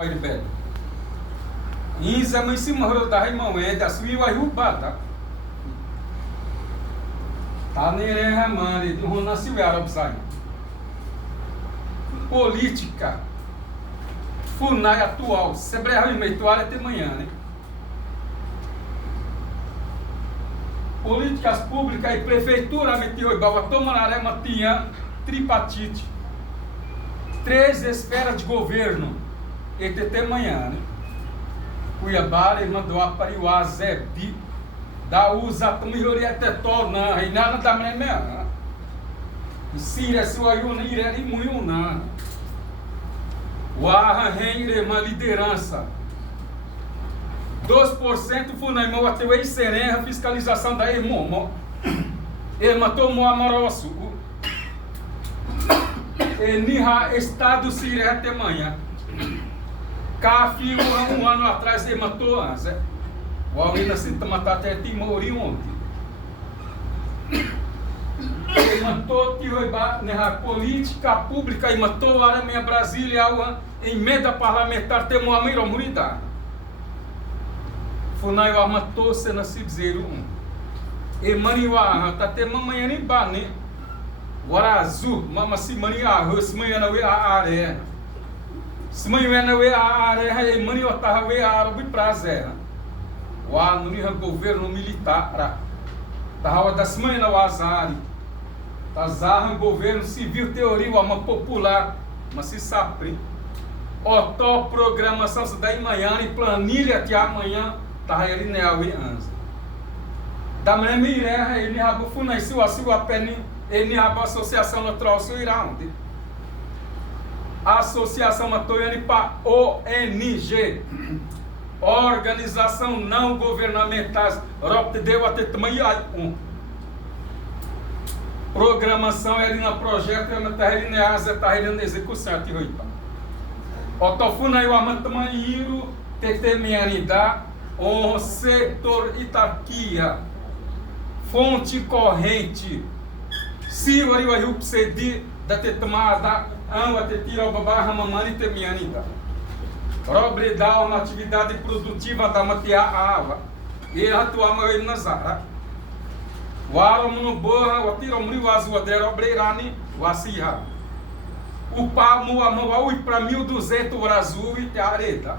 Olha bem, Inza mas se morreu da irmão é da sua vai rubata. Tá nele ramane do nasceu árabe sai. Política funai atual, sebreha e meitual até manhã, né? Políticas públicas e prefeitura meteu e bava tomaré matinha tripatite. 3 esferas de governo. E até manhã, né? Cuiabá, ele mandou a pariuá zebi, da usa, também até torna, e nada da minha, e se é sua iuna, irá e muiuna. O arra reire uma liderança. 2% foi na mão até o serena fiscalização da irmão. Ele matou o amoroso. E niha estado se irá até manhã. Cafi, um ano atrás, ele matou antes. O Alina se matou até Timori ontem. Ele matou na política pública e matou a minha Brasília em emenda parlamentar. Tem uma maior unidade. Funai matou se na Cibzeiro. E Maniwa, tá até mamãe nem bane. Guarazu, mama se maniwa, se manhã não é a área. Se manhã não é a área, e maniwa tá é a área prazer. O ano no governo militar. Tá da semana na Wazari. Tá zarra governo civil teoria uma popular, mas se sabe. Otó programação se daí manhã e planilha até amanhã tá ele neo e anza. Da manhã me irá ele rabo funai se o apene ele rabo associação no troço irá onde. Associação Matoiane para ONG. Organização não governamentais. Ropt deu até tamanho programação ele na projeto é na ele na execução até oito. Otofuna eu amantamanhiro tetemeanida o setor Itaquia fonte corrente se o eu precedi da tetomada amba te tira o babarra mamani temeanida. Robre dá uma atividade produtiva da matia ava e atuamos aí na zara. O aromo no borra, o tiro muri o azul adero obreirani o asia. O palmo a mão ui para 1.200 o azul e te areta.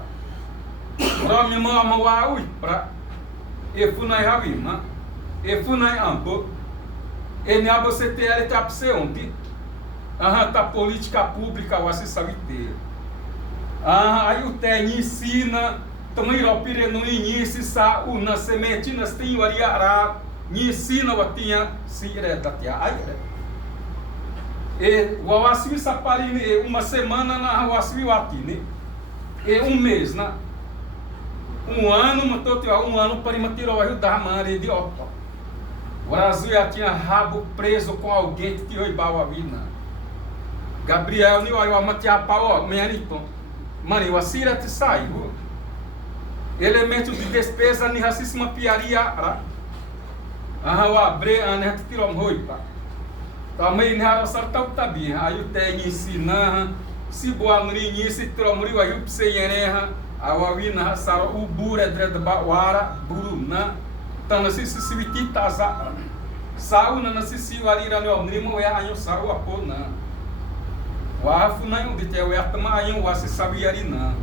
O meu mão a mão ui para e funai havima e funai ampo e ne você ter ele tá pse onde tá política pública o assi sabe ter. Aí o tem ensina também o pire no início sa o na semente nas tem o ariara ni ensina o tinha se reta tia aí e o assi sapari uma semana na o assi o atine e mês na ano matou um ano para matirou o da mare de opa o Brasil já tinha rabo preso com alguém que tinha igual a vida Gabriel ni o matia pau menito mano, o assira te sai. Elemento de despesa ni racismo piaria. O abre a net tirom hoipa. Também na roçar tau tabi. Aí o tem ensina se boa mrinhi se tromri aí o pseyeneha. A wawina sara o bura dred bawara buruna. Tana se viti taza. Sauna na se warira no omnimo é anho saru apona. O afu não de ter o atamaio o assi sabia não.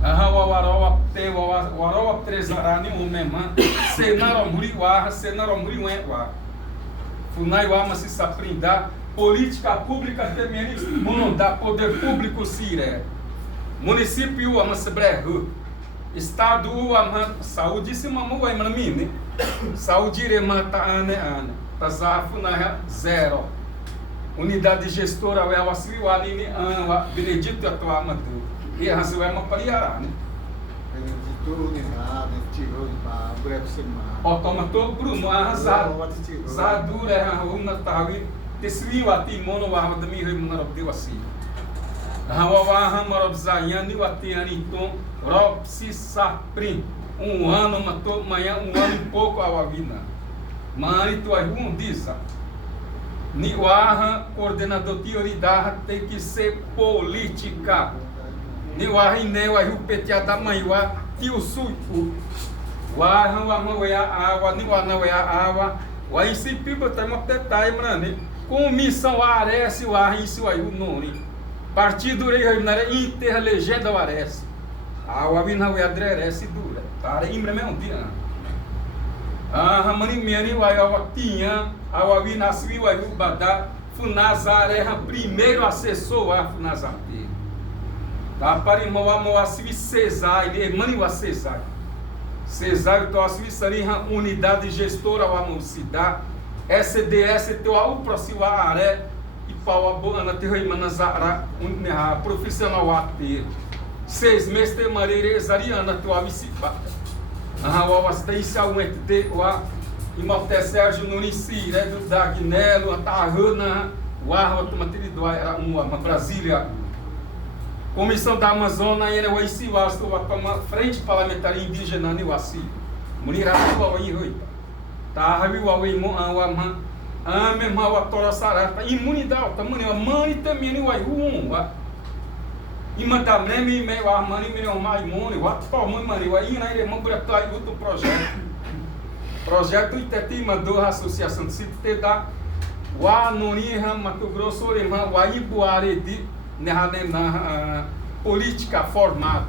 O aroa te o aroa trezarani o mema senaro muri o arra senaro muri o é funai o ama se saprinda política pública também mundo da poder público sire município o ama sebrehu estado o ama saúde se mamu o emami saúde remata ane tazafu na zero unidade gestora é o assi o aline a Benedito atual matu e a razão é uma pariará né Benedito nem nada tirou para breve semana automatou Bruno arrasado zadura é o natawi teswiu a timono a da mi remuna deu assim hawa hamarob zayani o atianiton rob se saprim ano matou manhã ano e pouco a vida manito aí diz Niwaha, coordenador de prioridade tem que ser política. ni wa hine wa hu petia da mai wa tiu sui u wa han wa ma wa awa ni wa na wa awa wa isi pibo tá uma detalhe mano comissão arece wa isi wa hu noni partido rei na inter legenda arece awa vina wa adrerece dura para imre me dia mani meni wa awa tinha awa vina sui wa hu bada Funazaré primeiro assessor a Funazaré. Tá para irmão a civi Cesar, ele mani o Cesar. Cesar to a civi sari unidade gestora a mocidade. SDS teu a próximo aré e pau a boa na terra irmã Zara, profissional até. 6 meses de maneira zariana teu a visitar. O assistência ao de e Malté Sérgio Nunissi, né, do Dagnelo, a Tarrana, o Arro, uma Brasília, Comissão da Amazônia, e o Isiwas, a Frente Parlamentar Indígena, Niwasi, Muniratua, o Iruita, Tarravi, o Imuama, Amema, o Torosarata, Imunidade, a Mani também, o Iruum, e mandar me meio a Mani, o Maimone, o Atpalmani, o Ina, e o Buratai, outro projeto. Projeto Iteti mandou a Associação de Cite da Wanoniha Mato Grosso Orema Waibuaredi na política formada.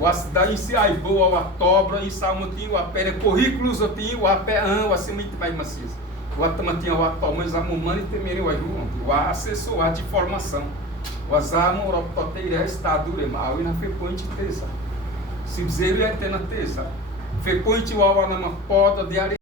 O cidade se aibou a tobra e salmotinho a pele currículos o tinha o apé o acima de mais maciço. O atamatinho o atual mas a mamãe temer o assessor de formação. O azamo o toteira estado lema e na frequente tesa. Se dizer ele é tena tesa. Frequente o na poda de areia.